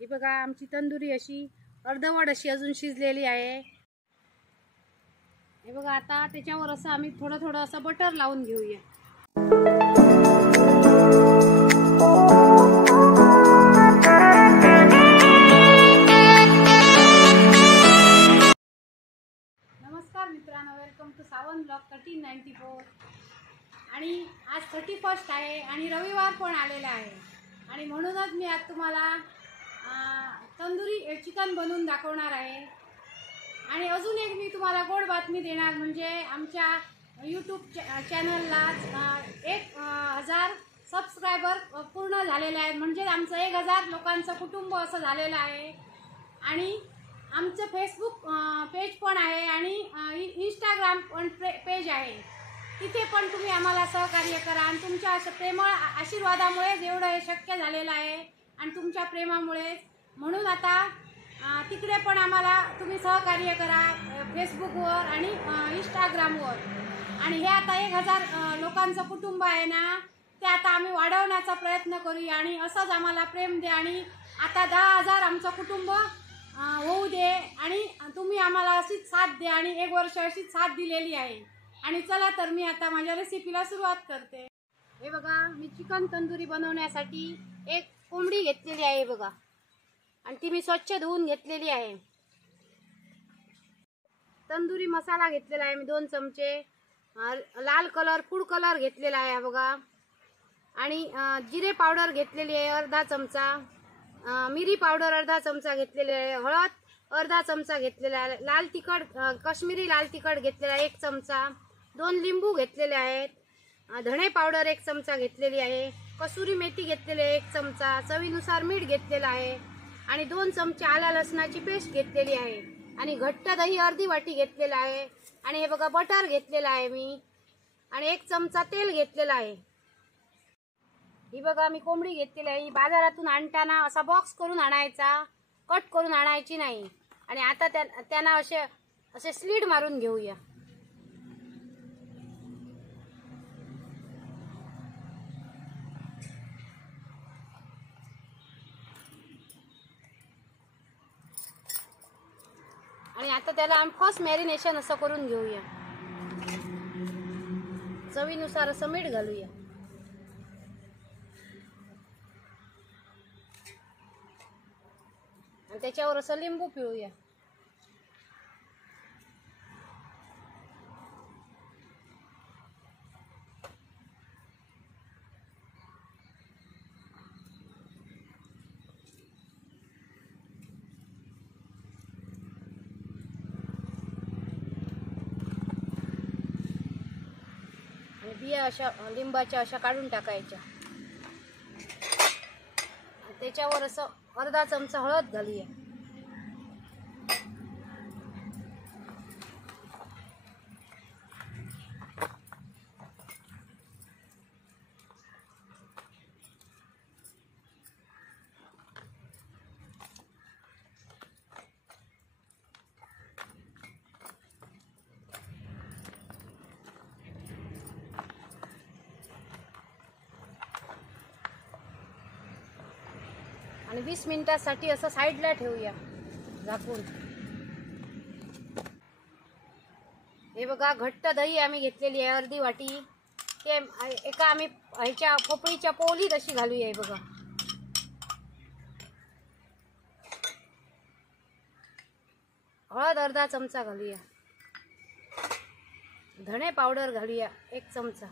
हे बघा आमची तंदुरी अशी अर्धवट अशी अजून शिजलेली आहे। हे बघा आता त्याच्यावर असं आम्ही थोडं थोडं असं बटर लावून घेऊया। नमस्कार मित्रांनो, वेलकम टू सावंत ब्लॉग 1394। आणि आज 31 आहे आणि रविवार पण आलेला आहे आणि म्हणूनच मी आज तुम्हाला तंदुरी चिकन बनवून दाखवणार आहे। आणि अजून एक मी तुम्हाला गोड बातमी देणार, म्हणजे आमच्या यूट्यूब चॅनलला 1000 सबस्क्रायबर पूर्ण झालेले आहेत, म्हणजे आमचं 1000 लोकांचं कुटुंब असं झालेलं आहे। आणि आमचं फेसबुक पेज पण आहे आणि इंस्टाग्राम पण पेज आहे, तिथे पण तुम्ही आम्हाला सहकार्य करा। आणि तुमच्या प्रेमळ आशीर्वादामुळे जेवढं हे शक्य झालेलं आहे आणि तुमच्या प्रेमामुळे, म्हणून आता तिकडे पण आम्हाला तुम्ही सहकार्य करा फेसबुकवर आणि इंस्टाग्रामवर। आणि हे आता 1000 लोकांचं कुटुंब आहे ना, ते आता आम्ही वाढवण्याचा प्रयत्न करूया आणि असंच आम्हाला प्रेम दे। आणि आता 10,000 आमचं कुटुंब होऊ दे आणि तुम्ही आम्हाला अशीच साथ द्या आणि 1 वर्ष अशीच साथ दिलेली आहे। आणि चला तर मी आता माझ्या रेसिपीला सुरुवात करते। हे बघा मी चिकन तंदुरी बनवण्यासाठी एक कोंबडी घेतलेली आहे बघा, आणि ती मी स्वच्छ धुवून घेतलेली आहे। तंदुरी मसाला घेतलेला आहे मी 2 चमचे, लाल कलर फूड कलर घेतलेला आहे बघा, आणि जिरे पावडर घेतलेली आहे अर्धा चमचा, मिरी पावडर अर्धा चमचा घेतलेली आहे, हळद अर्धा चमचा घेतलेला आहे, लाल तिखट काश्मीरी लाल तिखट घेतलेला 1 चमचा, 2 लिंबू घेतलेले आहेत, धणे पावडर 1 चमचा घेतलेली आहे, कसुरी मेथी घेतलेली 1 चमचा, चवीनुसार मीठ घेतलेलं आहे, आणि 2 चमचे आल्या लसणाची पेस्ट घेतलेली आहे, आणि घट्ट दही अर्धी वाटी घेतलेला आहे, आणि हे बघा बटर घेतलेला आहे मी, आणि 1 चमचा तेल घेतलेला आहे। ही बघा मी कोंबडी घेतलेली आहे, बाजारातून आणताना असा बॉक्स करून आणायचा, कट करून आणायची नाही। आणि आता त्यांना असे स्लीड मारून घेऊया। आणि आता त्याला फर्स्ट मॅरिनेशन असं करून घेऊया, चवीनुसार असं मीठ घालूया, आणि त्याच्यावर असं लिंबू पिळूया। बिया अशा लिंबाच्या अशा काढून टाकायच्या, त्याच्यावर असं अर्धा चमचा हळद घालूया, आणि 20 मिनिटांसाठी असं साईडला ठेवूया झाकून। हे बघा घट्ट दही आम्ही घेतलेली आहे अर्धी वाटी, ते एका आम्ही ह्याच्या पोपळीच्या पोळीत अशी घालूया। हे बघा हळद अर्धा चमचा घालूया, धणे पावडर घालूया 1 चमचा,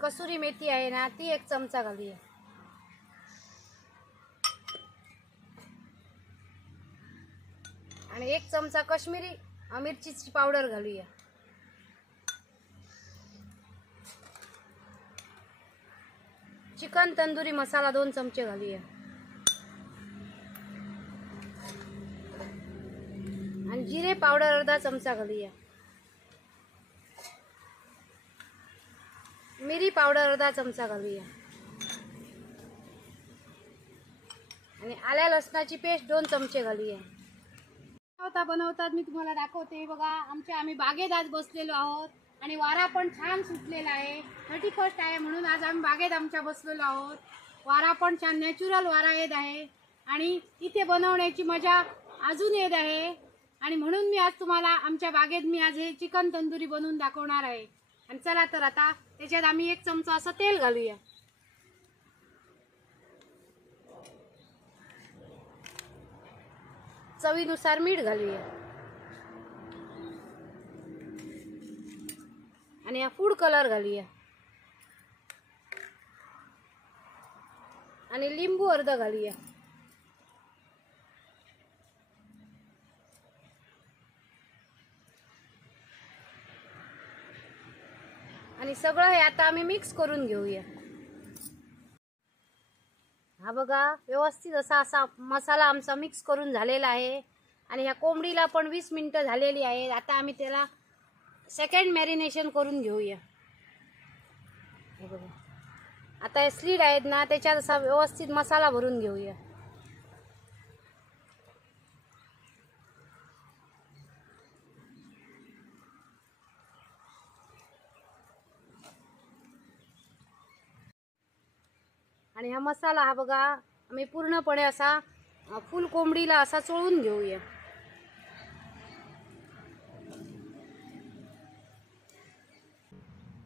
कसुरी मेथी आहे ना ती 1 चमचा घालूया, आणि 1 चमचा काश्मीरी मिरचीची पावडर घालूया, चिकन तंदुरी मसाला 2 चमचे घालूया, आणि जिरे पावडर अर्धा चमचा घालूया, मिरी पावडर अर्धा चमचा घालूया, आणि आल्या लसणाची पेस्ट 2 चमचे घालूया। बनवतात मी तुम्हाला दाखवते। बघा आम्ही बागेत आज बसलेलो आहोत आणि वारा पण छान सुटलेला आहे, 31 आहे म्हणून आज आम्ही बागेत आमच्या बसलेलो आहोत। वारा पण छान नॅचरल वारा येत आहे आणि इथे बनवण्याची मजा अजून येत आहे. आणि म्हणून मी आज तुम्हाला आमच्या बागेत मी आज हे चिकन तंदुरी बनवून दाखवणार आहे. आणि चला तर आता त्याच्यात आम्ही 1 चमचा असं तेल घालूया. चवीनुसार मीठ घालूया आणि हा फूड कलर घालूया आणि लिंबू अर्ध घालूया. आणि सगळं हे आता आम्ही मिक्स करून घेऊया. हा बघा व्यवस्थित असा मसाला आमचा मिक्स करून झालेला आहे. आणि ह्या कोंबडीला पण 20 मिनिटं झालेली आहेत. आता आम्ही त्याला सेकंड मॅरिनेशन करून घेऊया. हे बघा आता हे स्लीड आहेत ना त्याच्यात असा व्यवस्थित मसाला भरून घेऊया. आणि हा मसाला हा बघा आम्ही पूर्णपणे असा फुल कोंबडीला असा चोळून घेऊया.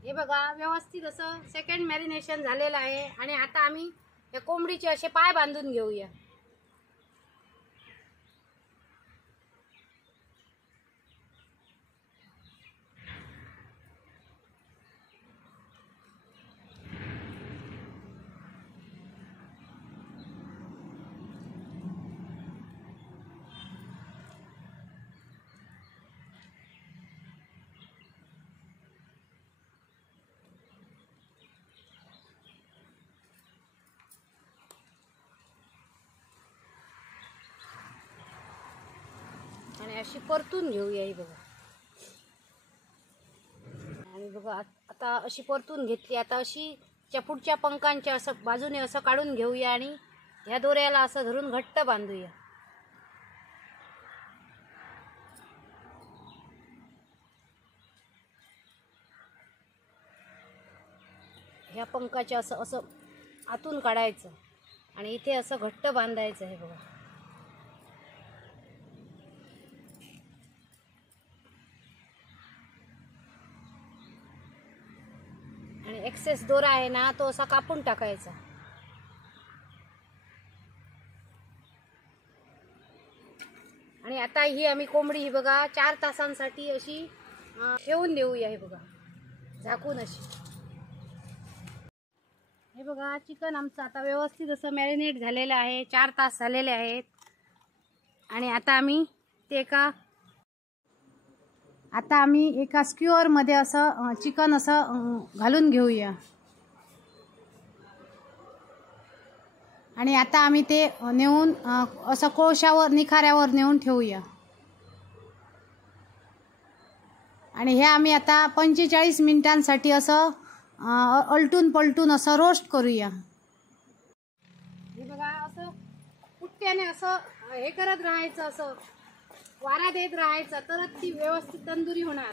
हे बघा व्यवस्थित असं सेकंड मॅरिनेशन झालेलं आहे. आणि आता आम्ही या कोंबडीचे असे पाय बांधून घेऊया. आणि अशी परतून घेऊया. ही बघा आणि बघा आता अशी परतून घेतली. आता अशी त्या पुढच्या पंखांच्या असं बाजूने असं काढून घेऊया आणि ह्या दोऱ्याला असं धरून घट्ट बांधूया. ह्या पंखाच्या असं असं आतून काढायचं आणि इथे असं घट्ट बांधायचं. हे बघा आणि एक्सेस दोरा आहे ना तो असा कापून टाकायचा. आणि आता ही आम्ही कोंबडी ही बघा 4 तासांसाठी अशी ठेवून देऊया. हे बघा झाकून अशी. हे बघा चिकन आमचं आता व्यवस्थित असं मॅरिनेट झालेलं आहे. 4 तास झालेले आहेत. आणि आता आम्ही ते एका स्क्यूअरमध्ये असं चिकन असं घालून घेऊया. आणि आता आम्ही ते नेऊन असं कोळशावर निखाऱ्यावर नेऊन ठेवूया. आणि हे आम्ही आता 45 मिनिटांसाठी असं अलटून पलटून असं रोस्ट करूया. हे बघा असं पुट्ट्याने असं हे करत राहायचं, असं वारा देत राहायचा तरच ती व्यवस्थित तंदुरी होणार.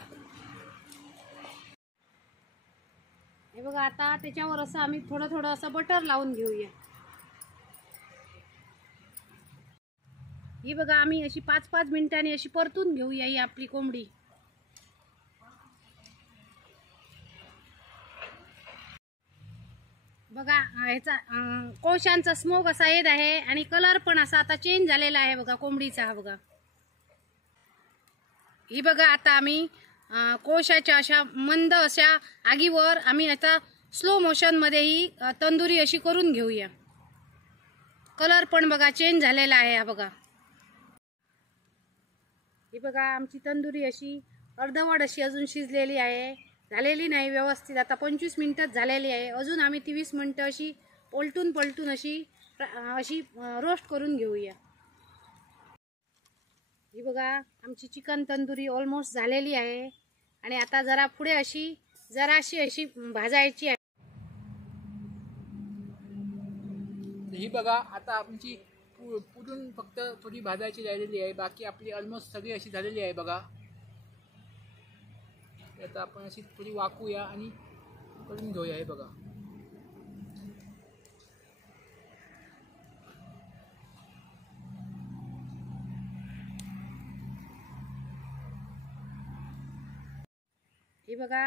हे बघा आता त्याच्यावर असं आम्ही थोडं थोडं असं बटर लावून घेऊया. ही बघा आम्ही अशी 5-5 मिनिटांनी अशी परतून घेऊया ही आपली कोंबडी. बघा ह्याचा कोळशांचा स्मोक असा येत आहे आणि कलर पण असा आता चेंज झालेला आहे बघा कोंबडीचा. हा बघा ही बघा आता आम्ही कोळशाच्या अशा मंद अशा आगीवर आम्ही आता स्लो मोशनमध्ये ही तंदुरी अशी करून घेऊया. कलर पण बघा चेंज झालेला आहे. हा बघा ही बघा आमची तंदुरी अशी अर्धवट अशी अजून शिजलेली आहे, झालेली नाही व्यवस्थित. आता 25 मिनिटच झालेली आहे. अजून आम्ही ती 20 मिनिटं अशी पलटून पलटून अशी रोस्ट करून घेऊया. ही बघा आमची चिकन तंदुरी ऑलमोस्ट झालेली आहे. आणि आता जरा पुढे अशी जराशी अशी भाजायची आहे. ही बघा आता आमची पुरून फक्त थोडी भाजायची राहिलेली आहे, बाकी आपली ऑलमोस्ट सगळी अशी झालेली आहे बघा. आता आपण अशी थोडी वाकूया आणि करून घेऊया. हे बघा हे बघा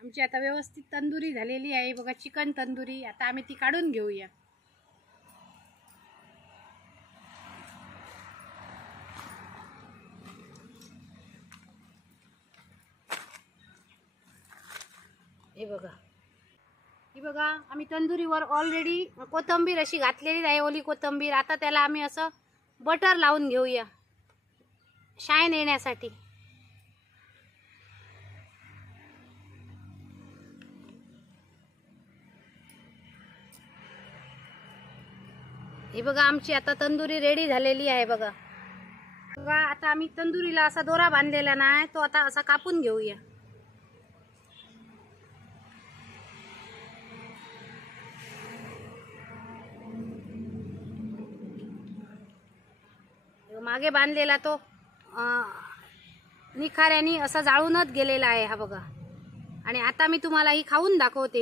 आमची आता व्यवस्थित तंदुरी झालेली आहे बघा, चिकन तंदुरी. आता आम्ही ती काढून घेऊया. हे बघा आम्ही तंदुरीवर ऑलरेडी कोथिंबीर अशी घातलेली आहे, ओली कोथिंबीर. आता त्याला आम्ही असं बटर लावून घेऊया शाईन येण्यासाठी. हे बघा आमची आता तंदुरी रेडी झालेली आहे बघा. बघा आता आम्ही तंदुरीला असा दोरा बांधलेला नाही, तो आता असा कापून घेऊया. मागे बांधलेला तो निखाऱ्यानी असा जाळूनच गेलेला आहे हा बघा. आणि आता मी तुम्हाला ही खाऊन दाखवते.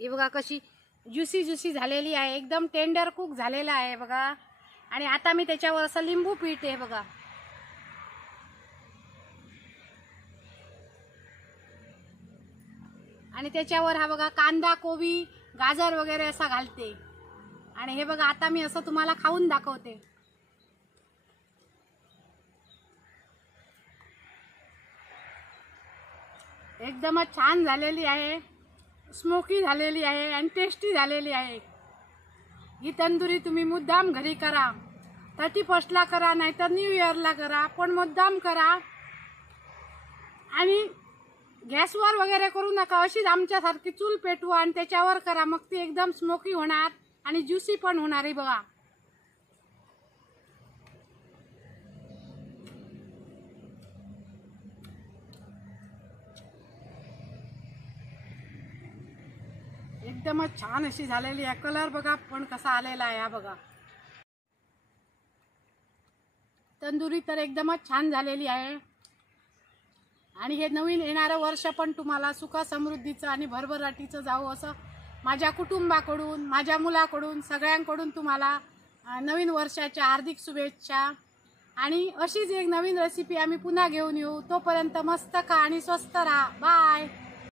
ही बघा कशी ज्युसी ज्युसी झालेली आहे, एकदम टेंडर कुक झालेला आहे बघा. आणि आता मी त्याच्यावर असं लिंबू पिळते बघा. आणि त्याच्यावर हा बघा कांदा, कोबी, गाजर वगैरे असा घालते. आणि हे बघा आता मी असं तुम्हाला खाऊन दाखवते. एकदमच छान झालेली आहे, स्मोकी झालेली आहे आणि टेस्टी झालेली आहे. ही तंदुरी तुम्ही मुद्दाम घरी करा, 31ला करा नाहीतर न्यू इयरला करा, पण मुद्दाम करा. आणि गॅसवर वगैरे करू नका, अशीच आमच्यासारखी चूल पेटवा आणि त्याच्यावर करा. मग ती एकदम स्मोकी होणार आणि ज्युसी पण होणार आहे बघा. एकदमच छान अशी झालेली आहे. कलर बघा पण कसा आलेला आहे हा बघा. तंदुरी तर एकदमच छान झालेली आहे. आणि हे नवीन येणारं वर्ष पण तुम्हाला सुख समृद्धीचं आणि भरभराटीचं जावं असं माझ्या कुटुंबाकडून, माझ्या मुलाकडून, सगळ्यांकडून तुम्हाला नवीन वर्षाच्या हार्दिक शुभेच्छा. आणि अशीच एक नवीन रेसिपी आम्ही पुन्हा घेऊन येऊ. तोपर्यंत मस्त खा आणि स्वस्त राहा. बाय.